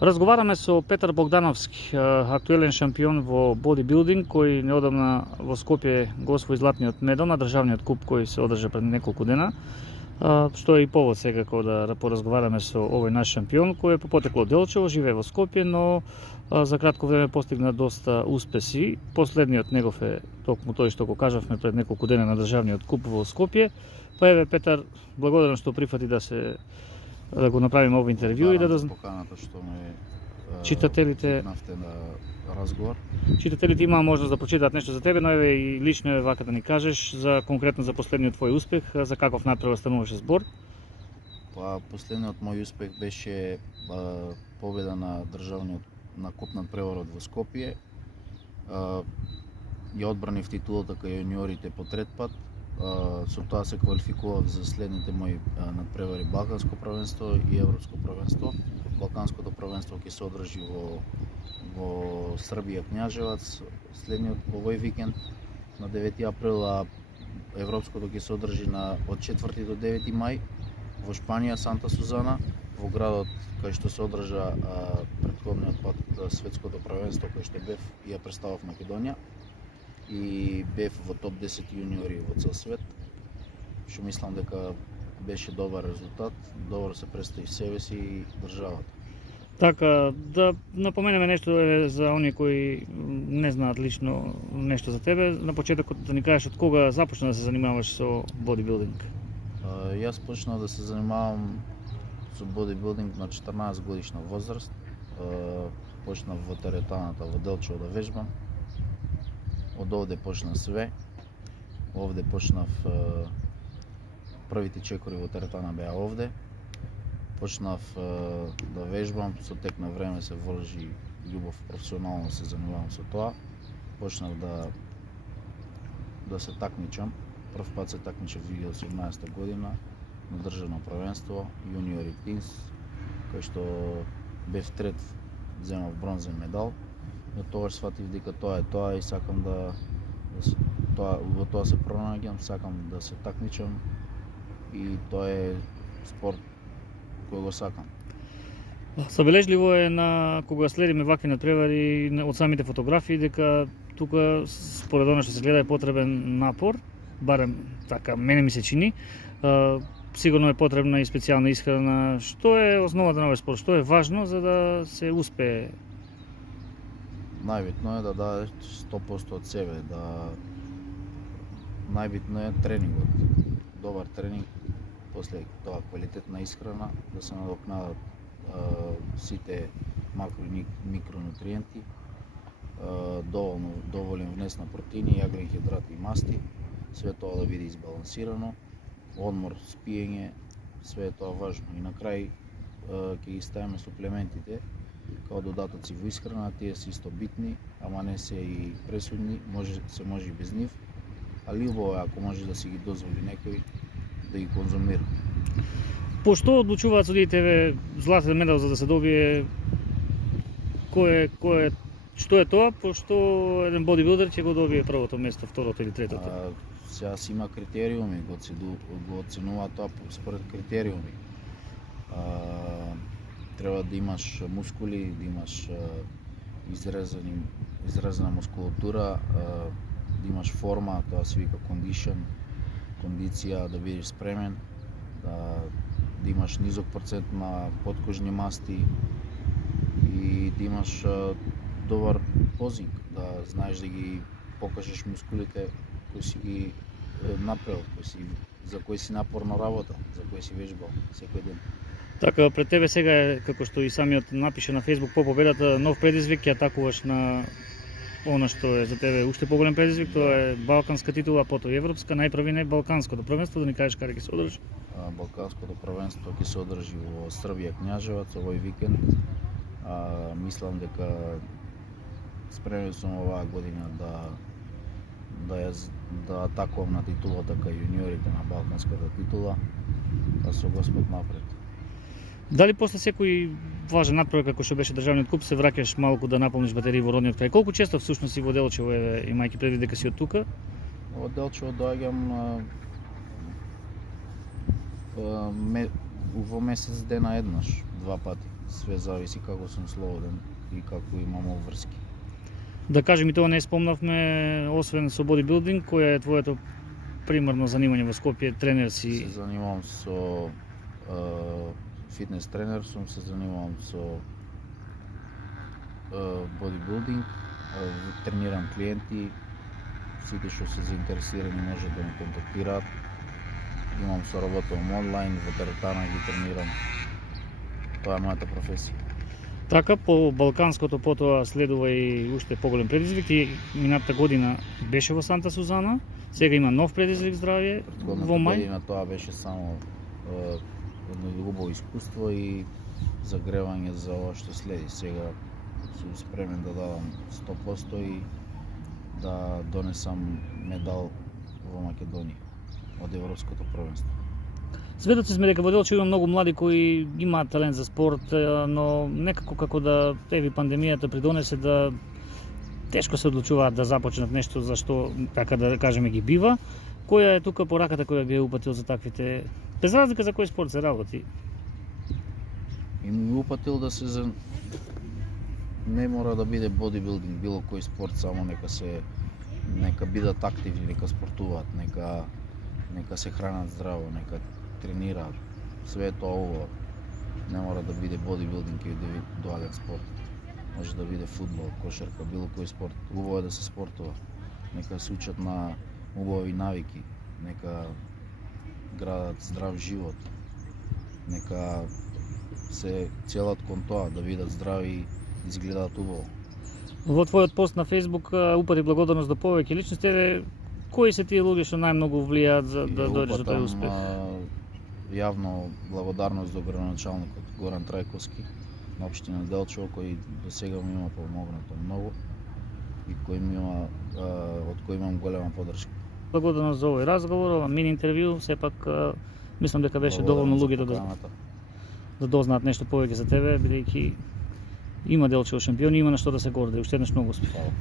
Разговараме со Петар Богдановски, актуелен шампион во бодибилдинг, кој неодамна во Скопје го освои златниот медал на државниот куп кој се одржа пред неколку дена. Што е и повод секако да поразговараме со овој наш шампион кој е по потекло од Делчево, живее во Скопје, но за кратко време постигна доста успеси. Последниот негов е токму тој што го кажавме пред неколку дена на државниот куп во Скопје. Па еве Петар, благодарен што прифати да го направиме овој интервју и да поканата што ме читателите нафте на разговор. Читателите имаа можност да прочитаат нешто за тебе, но еве и лично е вака да ни кажеш за конкретно за последниот твој успех, за каков натпревар стануваше збор. Па последниот мој успех беше победа на државниот на куп надпреварот во Скопје. Ја одбранив титулата кај јуниорите по трет пат. Со тоа се квалификував за следните мои надпревари Балканско првенство и Европско првенство. Балканското првенство ќе се одржи во Србија Књажевац следниот овој викенд на 9 април, а Европското ќе се одржи од 4 до 9 мај во Шпанија, Санта Сузана, во градот кај што се одржа претходниот пат светското првенство кај што бев и ја представав Македонија. И бев во топ 10 јуниори во цел свет, што мислам дека беше добар резултат, добро се представи себе си и државата. Така, да напоменеме нешто за оние кои не знаат лично нешто за тебе. На почетокот да ни кажеш од кога започна да се занимаваш со бодибилдинг? Јас почнав да се занимавам со бодибилдинг на 14 годишна возраст. Почнав во теретаната во Делчево да вежбам. Од овде почна све. Овде почнав првите чекори во теретана беа овде. Почнав да вежбам, со тек на време се вложи љубов, професионално се занимавам со тоа. Почнав да се такмичам. Прв пат се такмичав 2018 година на државно првенство јуниори тинс, кај што бев трет, земав бронзен медал. Но тогаш сватив дека тоа е тоа и сакам во тоа се пронаѓам, сакам да се такмичам и тоа е спорт кој го сакам. Забележливо е на кога следиме вакви надпревари од самите фотографии дека тука според она што се гледа е потребен напор, барем така мене ми се чини. Сигурно е потребна и специјална исхрана. Што е основата на овој спорт? Што е важно за да се успее? Најбитно е да дадеш 100% од себе, најбитно е тренингот. Добар тренинг, после тоа квалитетна исхрана, да се надокнадат сите макро и микронутриенти, доволен внес на протеини, јаглен хидрати и масти, све тоа да биде избалансирано, одмор, спиење, све тоа важно. И на крај ќе ги ставиме суплементите као додатоци во исхрана, тие се исто битни, ама не се и пресудни, се може и без нив, али убаво е ако може да си ги дозволи некој да ги конзумира. Пошто одлучуваат судиите златен медал за да се добие? Што е тоа? Пошто еден бодибилдер ќе го добие првото место, второто или третото? Сега си има критериуми, го оценуваат тоа според критериуми. Треба да имаш мускули, да имаш изрезана мускулатура, да имаш форма, тоа се вика кондиција, да бидеш спремен, да имаш низок процент на подкожни масти и да имаш добар позинг, да знаеш да ги покажеш мускулите кои си ги направил, за кои си напорно работа, за кои си вежбал секој ден. Така, пред тебе сега е, како што и самиот напише на Facebook по победата, нов предизвик, ќе атакуваш на она што е за тебе уште поголем предизвик, тоа е балканска титула, потоа европска, најпрви не балканското првенство, да ни кажеш каде ќе се одржи? Балканското првенство ќе се одржи во Србија Књажевац овој викенд. Мислам дека спремен сум оваа година да атакувам на титулата кај јуниорите на балканската титула, а со Господ напред. Дали после секој важен надпревар како што беше државниот куп се враќаш малку да наполниш батерии во родниот крај? Колку често всушност си во Делчево, имајќи предвид дека си од тука? Во Делчево доаѓам во месец дена еднаш, 2 пати. све зависи како сум слободен и како имам обврски. Да кажем и тоа не спомнавме, освен со бодибилдинг, која е твоето примарно занимање во Скопје, тренер си? Се занимавам со фитнес тренер, се занимавам со бодибилдинг, тренирам клиенти, сите што се заинтересирани може да ме контактираат. Имам соработувам онлайн, во теретана ги тренирам. Тоа е мојата професија. Така, по Балканското потоа следува и уште поголем предизвик. Ти минатата година беше во Санта Сузана, сега има нов предизвик здравје во мај. Година тоа беше само едно убаво искуство и загревање за ова што следи. Сега сум спремен да дадам 100% и да донесам медал во Македонија од Европското првенство. Сведоци сме дека во Делчево има многу млади кои имаат талент за спорт, но некако како да еви пандемијата придонесе да тешко се одлучуваат да започнат нешто за што, така да кажеме, ги бива. Која е тука пораката која би ја упатил за таквите, без разлика за кој спорт се работи? И ми упатил да се не мора да биде бодибилдинг, било кој спорт, само нека бидат активни, нека спортуваат, нека се хранат здраво, нека тренираат. Све тоа убаво. Не мора да биде бодибилдинг или индивидуален спорт. Може да биде фудбал, кошарка, било кој спорт. Убаво е да се спортува. Нека се учат на убави навики, нека градат здрав живот. Нека се целат кон тоа, да бидат здрави и изгледаат убаво. Во твојот пост на Facebook упати благодарност до повеќе личности. Кои се тие луѓе што најмногу влијаат за да дојдеш до тој успех? Јавно благодарност до градоначалникот Горан Трајковски на општина Делчево, кој до сега ми има помогнато многу и од кој имам голема поддршка. Благодарност за овој разговор, ова мини интервју, сепак мислам дека беше доволно луѓето да дознаат нешто повеќе за тебе, бидејќи има Делчево шампиони, има на што да се горди. Уште еднаш многу успех. Фала.